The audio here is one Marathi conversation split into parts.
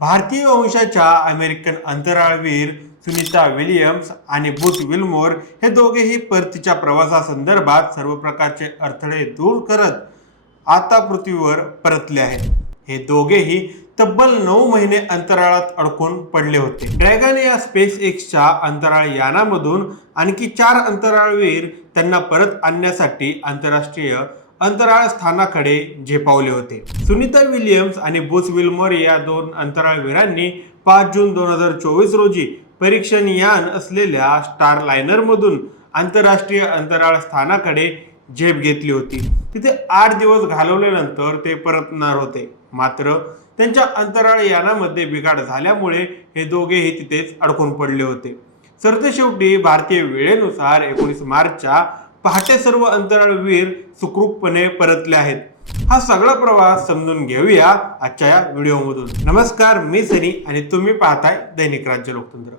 भारतीय वंशाच्या अमेरिकन अंतराळवीर सुनीता विल्यम्स आणि बुच विल्मोर हे दोघेही परतीच्या प्रवासासंदर्भात सर्व प्रकारचे अडथळे दूर करत आता पृथ्वीवर परतले आहेत. हे दोघेही तब्बल 9 महिने अंतराळात अडकून पडले होते. ड्रॅगन या स्पेस एक्सच्या अंतराळ यानामधून आणखी 4 अंतराळवीर त्यांना परत आणण्यासाठी आंतरराष्ट्रीय अंतराळ स्थानाकडे झेपावले होते. सुनीता विल्यम्स आणि बुच विल्मोर या 2 अंतराळवीरांनी 5 जून 2024 रोजी परीक्षण यान असलेल्या स्टार लायनरमधून आंतरराष्ट्रीय अंतराळ स्थानाकडे झेप घेतली होती. तिथे 8 दिवस घालवल्यानंतर ते परतणार होते. मात्र त्यांच्या अंतराळ यानामध्ये बिघाड झाल्यामुळे हे दोघेही तिथेच अडकून पडले होते. सरतेशेवटी भारतीय वेळेनुसार 19 मार्चच्या पहाटे सर्व अंतराळवीर सुखरूपपणे परतले आहेत. हा सगळा प्रवास समजून घेऊया आजच्या या व्हिडिओमधून. नमस्कार, मी सनी आणि तुम्ही पाहताय दैनिक राज्य लोकतंत्र.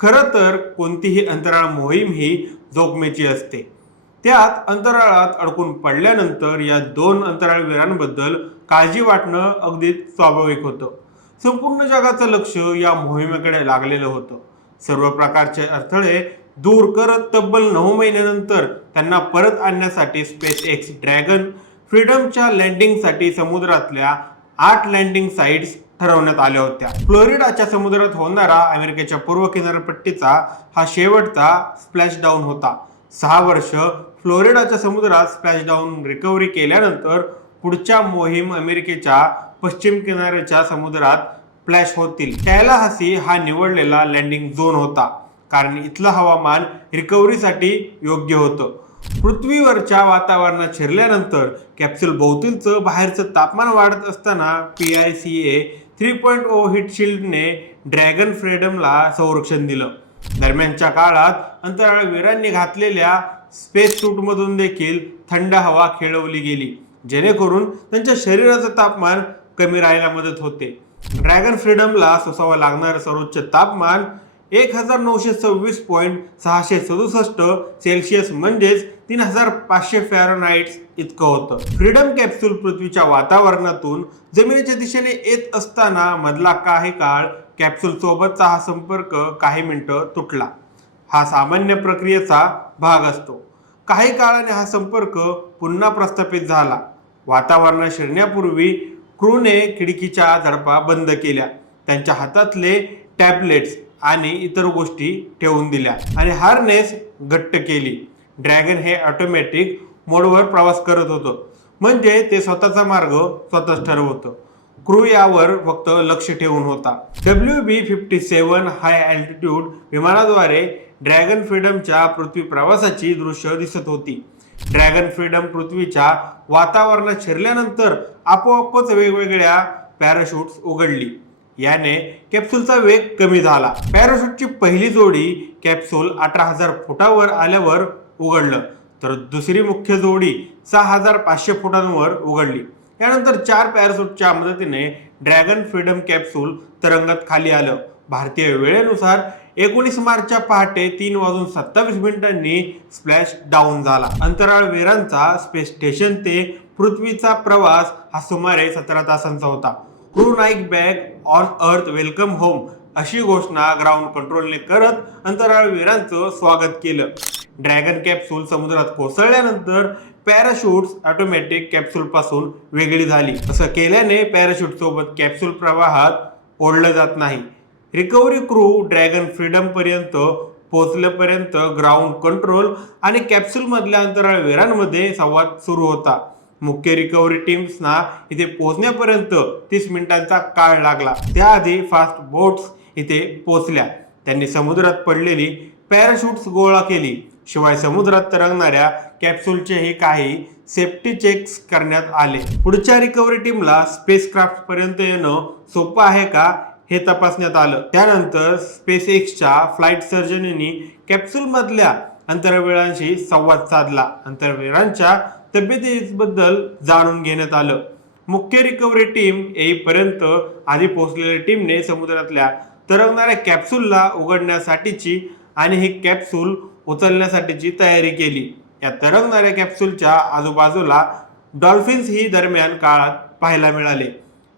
खरं तर कोणतीही अंतराळ मोहीम ही जोखमीची असते. त्यात अंतराळात अडकून पडल्यानंतर या 2 अंतराळवीरांबद्दल काळजी वाटणं अगदी स्वाभाविक होतं. संपूर्ण जगाचं लक्ष या मोहिमेकडे लागलेलं होतं. सर्व प्रकारचे अडथळे दूर करत तब्बल 9 महिन्यानंतर त्यांना परत आणण्यासाठी स्पेस एक्स ड्रॅगन फ्रीडमच्या लँडिंगसाठी समुद्रातल्या 8 लँडिंग साइट्स ठरवण्यात आल्या होत्या. फ्लोरिडाच्या समुद्रात होणारा अमेरिकेच्या पूर्व किनारपट्टीचा हा शेवटचा स्प्लॅशडाऊन होता. 6 वर्ष फ्लोरिडाच्या समुद्रात स्प्लॅशडाऊन रिकव्हरी केल्यानंतर पुढच्या मोहीम अमेरिकेच्या पश्चिम किनाऱ्याच्या समुद्रात स्प्लॅश होतील. टॅलाहसी हा निवडलेला लँडिंग झोन होता, कारण इथलं हवामान रिकव्हरीसाठी योग्य होतं. पृथ्वीवरच्या वातावरणात शिरल्यानंतर कॅप्सूल भोवतीचं बाहेरचं तापमान वाढत असताना PICA 3.0 हीट शील्डने ड्रॅगन फ्रीडमला संरक्षण दिलं. दरम्यानच्या काळात अंतराळवीरांनी घातलेल्या स्पेस सूटमधून देखील थंड हवा खेळवली गेली, जेणेकरून त्यांच्या शरीराचं तापमान कमी राहायला मदत होते. ड्रॅगन फ्रीडमला सोसावं लागणारं सर्वोच्च तापमान 1926.667 सेल्सिअस म्हणजेच 3500 फॅरनहाइट इतकं होतं. फ्रीडम कॅप्सूल पृथ्वीच्या वातावरणातून जमिनीच्या दिशेने येत असताना मधला काही काळ कॅप्सूल सोबतचा हा संपर्क काही मिनिटं तुटला. हा सामान्य प्रक्रियेचा भाग असतो. काही काळाने हा संपर्क पुन्हा प्रस्थापित झाला. वातावरणात शिरण्यापूर्वी क्रूने खिडकीच्या झडपा बंद केल्या, त्यांच्या हातातले टॅबलेट्स आणि इतर गोष्टी ठेवून दिल्या आणि हार्नेस घट्ट केली. ड्रॅगन हे ऑटोमॅटिक मोडवर प्रवास करत होतं, म्हणजे ते स्वतःचा मार्ग स्वतःच ठरवतं. क्रू यावर फक्त लक्ष ठेवून होता. WB-57 हाय अल्टिट्यूड विमानाद्वारे ड्रॅगन फ्रीडमच्या पृथ्वी प्रवासाची दृश्य दिसत होती. ड्रॅगन फ्रीडम पृथ्वीच्या वातावरणात शिरल्यानंतर आपोआपच वेगवेगळ्या पॅराशूट्स उघडली. याने कॅप्सूलचा वेग कमी झाला. पॅराशूटची पहिली जोडी कॅप्सूल 18,000 फुटावर आल्यावर उघडलं, तर दुसरी मुख्य जोडी 6,500 फुटांवर उघडली. यानंतर 4 पॅराशूटच्या मदतीने ड्रॅगन फ्रीडम कॅप्सूल तरंगत खाली आलं. भारतीय वेळेनुसार 19 मार्चच्या पहाटे 3:27 स्प्लॅश डाऊन झाला. अंतराळवीरांचा स्पेस स्टेशन ते पृथ्वीचा प्रवास हा सुमारे 17 तासांचा होता. Crew Naik back on earth welcome home अशी घोषणा ग्राउंड कंट्रोलने करत अंतराळवीरांचं स्वागत केलं. ड्रॅगन कॅप्सूल समुद्रात कोसळल्यानंतर पॅराशूट्स ऑटोमॅटिक कॅप्सूल पासून वेगळी झाली. असं केल्याने पॅराशूट सोबत कॅप्सूल प्रवाहात ओढलं जात नाही. रिकव्हरी क्रू ड्रॅगन फ्रीडम पर्यंत पोहोचल्यापर्यंत ग्राउंड कंट्रोल आणि कॅप्सूल मधल्या अंतराळवीरांमध्ये संवाद सुरू होता. मुख्य रिकव्हरी टीम्सना इथे पोहोचण्यापर्यंत 30 मिनिटांचा काळ लागला. त्याआधी फास्ट बोट्स इथे पोहोचल्या. त्यांनी समुद्रात पडलेली पॅराशूट्स गोळा केली. शिवाय समुद्रात तरंगणाऱ्या कॅप्सूलचेही काही सेफ्टी चेक्स करण्यात आले. पुढच्या रिकव्हरी टीमला स्पेसक्राफ्ट पर्यंत येणं सोपं आहे का हे तपासण्यात आलं. त्यानंतर स्पेस एक्सच्या फ्लाईट सर्जननी कॅप्सूल मधल्या अंतराळवीरांशी संवाद साधला. अंतराळवीरांच्या तब्येतीबद्दल जाणून घेण्यात आलं. मुख्य रिकव्हरी टीम येईपर्यंत आधी पोहोचलेल्या टीमने समुद्रातल्या तरंगणाऱ्या कॅप्सूलला उघडण्यासाठीची आणि ही कॅप्सूल उचलण्यासाठीची तयारी केली. या तरंगणाऱ्या कॅप्सूलच्या आजूबाजूला डॉल्फिन्स ही दरम्यान काळात पाहायला मिळाले.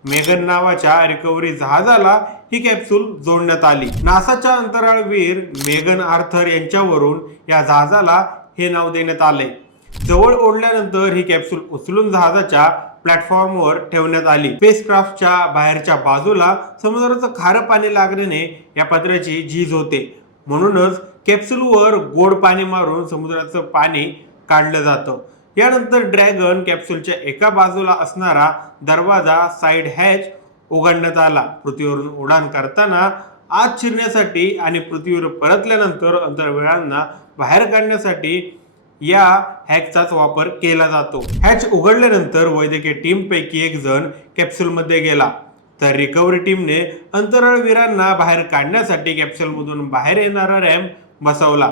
मेगन नावाच्या रिकव्हरी जहाजाला ही कॅप्सूल जोडण्यात आली. नासाच्या अंतराळवीर मेगन आर्थर यांच्यावरून या जहाजाला हे नाव देण्यात आले. जवळ ओढल्यानंतर ही कॅप्सूल उचलून जहाजाच्या प्लॅटफॉर्मवर ठेवण्यात आली. स्पेसक्राफ्टच्या बाहेरच्या बाजूला समुद्राचं खारं पाणी लागल्याने या पत्र्याची झीज होते. म्हणूनच कॅप्सूलवर गोड पाणी मारून समुद्राचं पाणी काढलं जातं. यानंतर ड्रॅगन कॅप्सूलच्या एका बाजूला असणारा दरवाजा साइड हॅच उघडण्यात आला. पृथ्वीवरून उड्डाण करताना आत शिरण्यासाठी आणि पृथ्वीवर परतल्यानंतर अंतराळवीरांना बाहेर काढण्यासाठी या हॅचचाच वापर केला जातो. हॅच उघडल्यानंतर वैद्यकीय टीमपैकी एक जण कॅप्सूलमध्ये गेला, तर रिकव्हरी टीमने अंतराळवीरांना बाहेर काढण्यासाठी कॅप्सूलमधून बाहेर येणारा रॅम्प बसवला.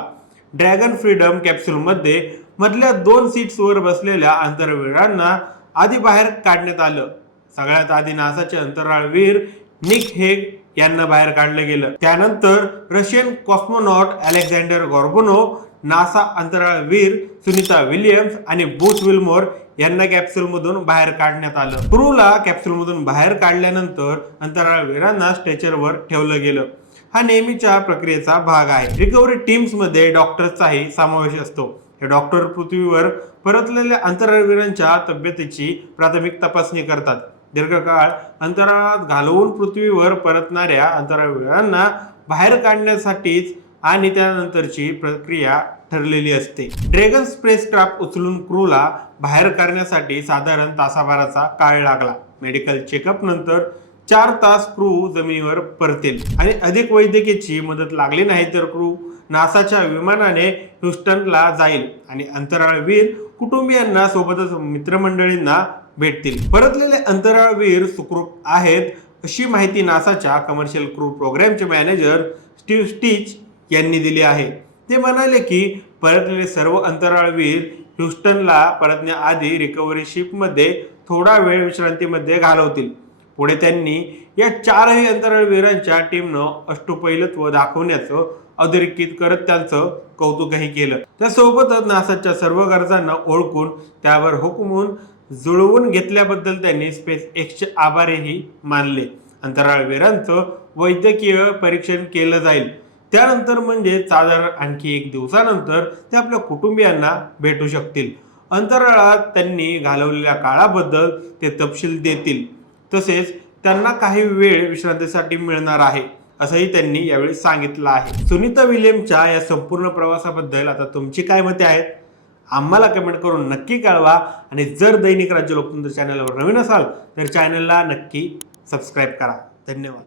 ड्रॅगन फ्रीडम कॅप्सूलमध्ये मधल्या 2 सीट्सवर बसलेल्या अंतराळवीरांना आधी बाहेर काढण्यात आलं. सगळ्यात आधी नासाचे अंतराळवीर निक हेग यांना बाहेर काढलं गेलं. त्यानंतर Russian cosmonaut Alexander Gorbunov, NASA अंतराळवीर सुनीता विल्यम्स आणि बुच विल्मोर यांना कॅप्सूलमधून बाहेर काढण्यात आलं. क्रूला कॅप्सूलमधून बाहेर काढल्यानंतर अंतराळवीरांना स्ट्रेचरवर ठेवलं गेलं. हा नेहमीच्या प्रक्रियेचा भाग आहे. रिकव्हरी टीम्स मध्ये डॉक्टर्सचाही समावेश असतो. हे डॉक्टर पृथ्वीवर परतलेल्या अंतराळवीरांच्या तब्येतीची प्राथमिक तपासणी करतात. दीर्घकाळ अंतराळात घालवून पृथ्वीवर परतणाऱ्या अंतराळवीरांना बाहेर काढण्यासाठीच आणि त्यानंतरची प्रक्रिया ठरलेली असते. ड्रॅगन स्पेसक्राफ्ट उचलून क्रूला बाहेर काढण्यासाठी साधारण तासाभराचा काळ लागला. मेडिकल चेकअप नंतर 4 तास क्रू जमिनीवर परतेल आणि अधिक वैद्यकीय मदत लागली नाही तर क्रू नासाच्या विमानाने ह्युस्टनला जाईल आणि अंतराळवीर कुटुंबियांना सोबतच मित्रमंडळींना भेटतील. परतलेले अंतराळवीर सुखरूप आहेत अशी माहिती नासाच्या कमर्शियल क्रू प्रोग्रामचे मॅनेजर स्टीव्ह स्टिच यांनी दिली आहे. ते म्हणाले की परतलेले सर्व अंतराळवीर ह्युस्टनला परतण्याआधी रिकव्हरी शिपमध्ये थोडा वेळ विश्रांतीमध्ये घालवतील. पुढे त्यांनी या 4ही अंतराळवीरांच्या टीमनं अष्टपैलुत्व दाखवण्याचं अधोरेखित करत त्यांचं कौतुकही केलं. त्यासोबतच नासाच्या सर्व गरजांना ओळखून त्यावर हुकूमून जुळवून घेतल्याबद्दल त्यांनी स्पेस एक्सचे आभारही मानले. अंतराळवीरांचं वैद्यकीय परीक्षण केलं जाईल. त्यानंतर म्हणजे साधारण आणखी 1 दिवसानंतर ते आपल्या कुटुंबियांना भेटू शकतील. अंतराळात त्यांनी घालवलेल्या काळाबद्दल ते तपशील देतील. तसेच त्यांना काही वेळ विश्रांतीसाठी मिळणार आहे असंही त्यांनी यावेळी सांगितलं आहे. सुनीता विल्यमच्या या संपूर्ण प्रवासाबद्दल आता तुमची काय मते आहेत आम्हाला कमेंट करून नक्की कळवा. आणि जर दैनिक राज्य लोकतंत्र चॅनलवर नवीन असाल तर चॅनलला नक्की सबस्क्राईब करा. धन्यवाद.